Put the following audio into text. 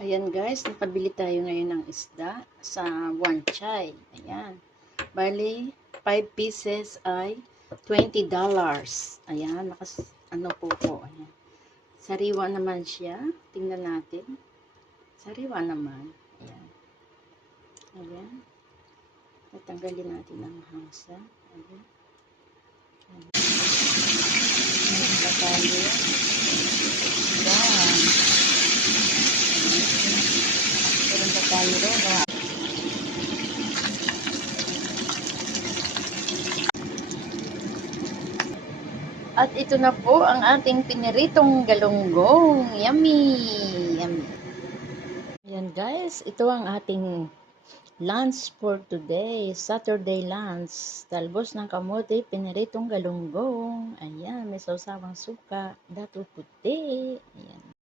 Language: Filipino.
Ayan guys, nakabili tayo ngayon ng isda sa Wanchay. Ayan. Bali, 5 pieces ay $20. Ayan, ano po. Ayan. Sariwa naman siya. Tingnan natin. Sariwa naman. Ayan. Ayan. Tatanggalin natin ang hangsa. Ayan. Ayan. Ayan pa tayo. Ayan. Meron pa tayo rin. At ito na po ang ating piniritong galunggong. Yummy! Yummy! Ayan guys, ito ang ating lunch for today. Saturday lunch. Talbos ng kamote, piniritong galunggong. Ayan, may sausawang suka, dato puti. Ayan.